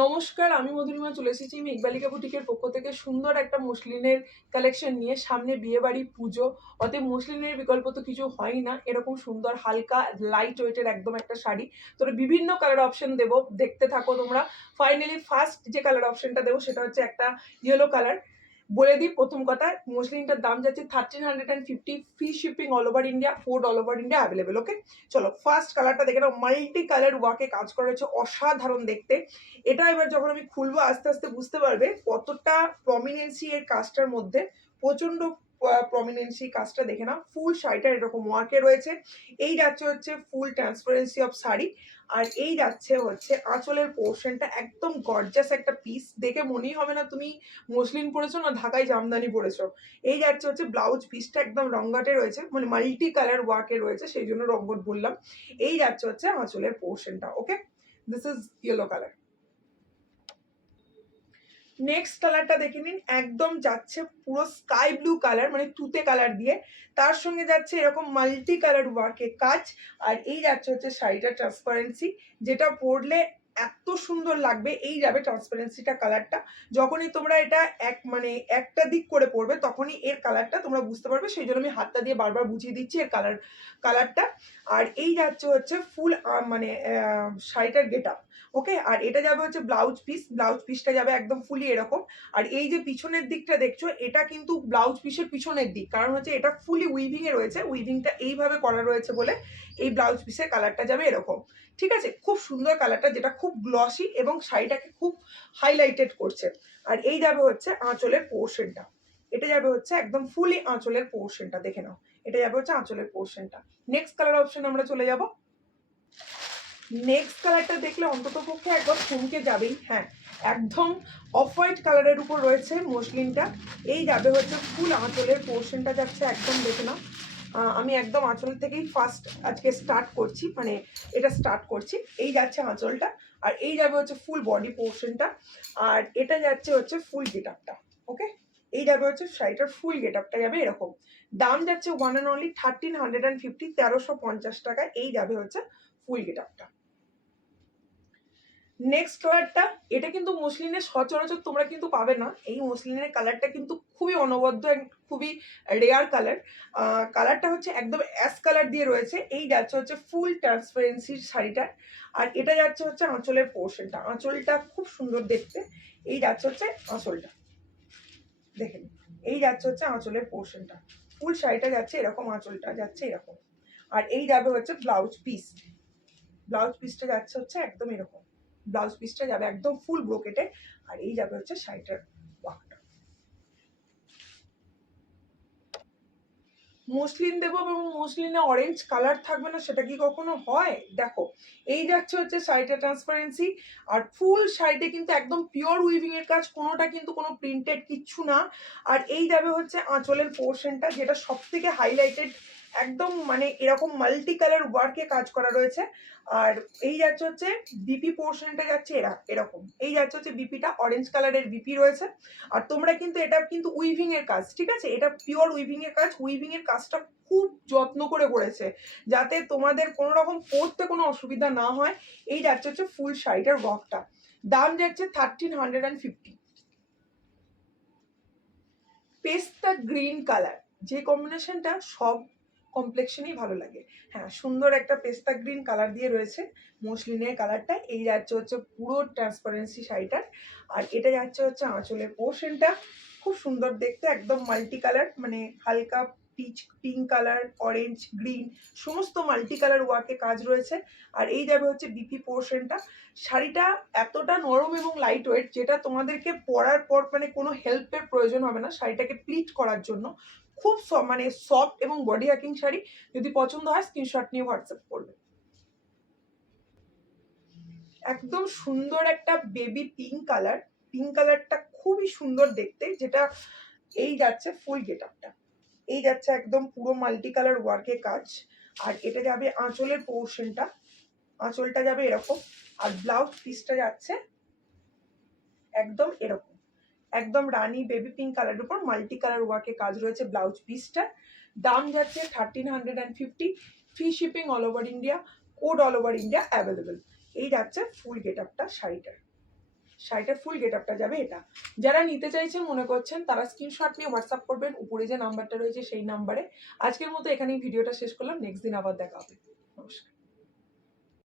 নমস্কার, আমি মধুরিমা চলে এসেছি মেঘবালিকা বুটিকের পক্ষ থেকে সুন্দর একটা মসলিনের কালেকশন নিয়ে। সামনে বিয়েবাড়ি, পুজো, অতএব মসলিনের বিকল্প তো কিছু হয়ই না। এরকম সুন্দর হালকা লাইট ওয়েটের একদম একটা শাড়ি, তোরা বিভিন্ন কালার অপশন দেবো, দেখতে থাকো তোমরা। ফাইনালি ফার্স্ট যে কালার অপশনটা দেবো সেটা হচ্ছে একটা ইয়েলো কালার। বলে দিই প্রথম কথা, মসলিনটার দাম যাচ্ছে 1350, free shipping all over India, COD all over India available. Okay, চলো ফার্স্ট কালারটা দেখে নাও। মাল্টি কালার ওয়ার্কে কাজ করা হয়েছে, অসাধারণ দেখতে। এটা এবার যখন আমি খুলবো আস্তে আস্তে বুঝতে পারবে কতটা প্রমিনেন্সি এর কাজটার মধ্যে। প্রচন্ড প্রমিনেন্সি কাজটা দেখে না। ফুল শাড়িটা এরকম ওয়ার্কে রয়েছে। এই যাচ্ছে হচ্ছে ফুল ট্রান্সপারেন্সি অফ শাড়ি, আর এই যাচ্ছে হচ্ছে আঁচলের পোর্শনটা একদম গর্জাস একটা পিস, দেখে মনেই হবে না তুমি মসলিন পরেছো না ঢাকায় জামদানি পরেছো। এই যাচ্ছে হচ্ছে ব্লাউজ পিসটা একদম রঙ্গাটে রয়েছে, মানে মাল্টি কালার ওয়ার্কে রয়েছে, সেই জন্য রঙ্গট বললাম। এই যাচ্ছে হচ্ছে আঁচলের পোর্শনটা। Okay, this is yellow colour. Next কালারটা দেখে নিন, একদম যাচ্ছে পুরো স্কাই ব্লু কালার, মানে তুতে কালার দিয়ে, তার সঙ্গে যাচ্ছে এরকম মাল্টি কালার ওয়ার্কে কাজ। আর এই যাচ্ছে হচ্ছে শাড়িটা ট্রান্সপারেন্সি, যেটা পরলে এত সুন্দর লাগবে। এই যাবে ট্রান্সপারেন্সিটা কালারটা, যখনই তোমরা এটা মানে একটা দিক করে পরবে তখনই এর কালারটা তোমরা বুঝতে পারবে। সেই জন্য আমি হাতটা দিয়ে বারবার বুঝিয়ে দিচ্ছি এর কালারটা। আর এই যাচ্ছে হচ্ছে ফুল মানে শাড়িটার গেট আপ। ওকে, আর এটা যাবে হচ্ছে ব্লাউজ পিস, ব্লাউজ পিসটা যাবে একদম ফুলি এরকম। আর এই যে পিছনের দিকটা দেখছো, এটা কিন্তু ব্লাউজ পিসের পিছনের দিক, কারণ হচ্ছে এটা ফুলি উইভিং এ রয়েছে, উইভিংটা এইভাবে করা রয়েছে বলে এই ব্লাউজ পিসের কালারটা যাবে এরকম। ঠিক আছে, খুব সুন্দর কালারটা, যেটা খুব গ্লসি এবং শাড়িটাকে খুব হাইলাইটেড করছে। আর এই যাবে হচ্ছে আঁচলের পোর্শনটা, এটা যাবে হচ্ছে একদম ফুলি আঁচলের পোর্শনটা, দেখে নাও। এটা যাবে হচ্ছে আঁচলের পোর্শনটা। নেক্সট কালার অপশন আমরা চলে যাব। নেক্সট কালারটা দেখলে অন্তত পক্ষে একবার থমকে যাবেই। হ্যাঁ, একদম অফ হোয়াইট কালারের উপর রয়েছে মসলিনটা। এই যাবে হচ্ছে ফুল আঁচলের পোর্শনটা যাচ্ছে একদম, দেখে না। আমি একদম আঁচল থেকেই ফার্স্ট আজকে স্টার্ট করছি, মানে এটা স্টার্ট করছি। এই যাচ্ছে আঁচলটা, আর এই যাবে হচ্ছে ফুল বডি পোর্শনটা, আর এটা যাচ্ছে হচ্ছে ফুল গেট আপটা। ওকে, এই যাবে হচ্ছে শাড়িটার ফুল গেট আপটা যাবে এরকম। দাম যাচ্ছে 1 and only 1350, 1350 টাকা। এই যাবে হচ্ছে ফুল গেট আপটা। নেক্সট কালারটা, এটা কিন্তু মসলিনের সচরাচর তোমরা কিন্তু পাবে না। এই মসলিনের কালারটা কিন্তু খুবই অনবদ্য, খুবই রেয়ার কালার। কালারটা হচ্ছে একদম অ্যাশ কালার দিয়ে রয়েছে। এই যাচ্ছে হচ্ছে ফুল ট্রান্সপারেন্সির শাড়িটার, আর এটা যাচ্ছে হচ্ছে আঁচলের পোর্শনটা। আঁচলটা খুব সুন্দর দেখতে। এই যাচ্ছে হচ্ছে আঁচলটা, দেখেন। এই যাচ্ছে হচ্ছে আঁচলের পোর্শনটা, ফুল শাড়িটা যাচ্ছে এরকম, আঁচলটা যাচ্ছে এরকম। আর এই যাবে হচ্ছে ব্লাউজ পিস, ব্লাউজ পিসটা যাচ্ছে হচ্ছে একদম এরকম। ব্লাউজ পিসটা যাবে একদম ফুল ব্রোকেটে, আর এই যাবে হচ্ছে শাড়িটার ওয়ার্কটা। মসলিন দেবো এবং মসলিনে অরেঞ্জ কালার থাকবে না, সেটা কি কখনো হয়? দেখো, এই যাচ্ছে হচ্ছে শাড়িটা ট্রান্সপারেন্সি, আর ফুল শাড়িতে কিন্তু একদম পিওর উইভিং এর কাজ, কোনোটা কিন্তু কোনো প্রিন্টেড কিচ্ছু না। আর এই যাবে হচ্ছে আঁচলের পোর্শনটা, যেটা সব থেকে হাইলাইটেড, একদম মানে এরকম মাল্টি কালার ওয়ার্কে কাজ করা রয়েছে। আর এই যাচ্ছে হচ্ছে বিপি পোর্শনটা যাচ্ছে এরকম। এই যাচ্ছে হচ্ছে বিপিটা অরেঞ্জ কালারের বিপি রয়েছে। আর তোমরা কিন্তু এটা কিন্তু উইভিং এর কাজ, ঠিক আছে, এটা পিওর উইভিং এর কাজ। উইভিং এর কাজটা খুব যত্ন করে করেছে, যাতে তোমাদের কোনো রকম পরতে কোনো অসুবিধা না হয়। এই যাচ্ছে হচ্ছে ফুল শাড়িটার ওয়ার্কটা। দাম যাচ্ছে 1350। পেস্তা গ্রিন কালার, যে কম্বিনেশনটা সব কমপ্লেক্সনেই ভালো লাগে। হ্যাঁ, সুন্দর একটা পেস্তা গ্রিন কালার দিয়ে রয়েছে মসলিনের কালারটা। এই যাচ্ছে হচ্ছে পুরো ট্রান্সপারেন্সি শাড়িটার, আর এটা যাচ্ছে হচ্ছে আঁচলের পোর্শনটা। খুব সুন্দর দেখতে, একদম মাল্টি কালার, মানে হালকা pitch pink colour, orange, green, সমস্ত মাল্টি কালার ওয়ার্কে কাজ রয়েছে। আর এই যাবে হচ্ছে বিপি পোর্শনটা। শাড়িটা এতটা নরম এবং লাইট ওয়েট, যেটা তোমাদেরকে পরার পর মানে কোনো হেল্পের প্রয়োজন হবে না শাড়িটাকে প্লিট করার জন্য। খুব মানে সফট এবং বডি হ্যাকিং শাড়ি। যদি পছন্দ হয় স্ক্রিনশট নিয়ে হোয়াটসঅ্যাপ করবে। একদম সুন্দর একটা বেবি পিঙ্ক কালার, পিঙ্ক কালারটা খুবই সুন্দর দেখতে, যেটা এই যাচ্ছে ফুল গেট আপটা। এই যাচ্ছে একদম পুরো মাল্টি কালার ওয়ার্কে কাজ। আর এটা যাবে আঁচলের পোর্শনটা, আঁচলটা যাবে এরকম। আর ব্লাউজ পিসটা যাচ্ছে একদম এরকম, একদম রানী বেবি পিঙ্ক কালারের উপর মাল্টি কালার ওয়ার্কে কাজ রয়েছে ব্লাউজ পিসটা। দাম যাচ্ছে 1350, free shipping all over India, COD all over India available. এই যাচ্ছে ফুল গেট আপটা শাড়িটার। শাড়িটার ফুল গেট আপটা যাবে এটা। যারা নিতে চাইছেন মনে করছেন তারা স্ক্রিনশট নিয়ে হোয়াটসঅ্যাপ করবেন, উপরে যে নাম্বারটা রয়েছে সেই নাম্বারে। আজকের মতো এখানেই ভিডিওটা শেষ করলাম, নেক্সট দিন আবার দেখা হবে। নমস্কার।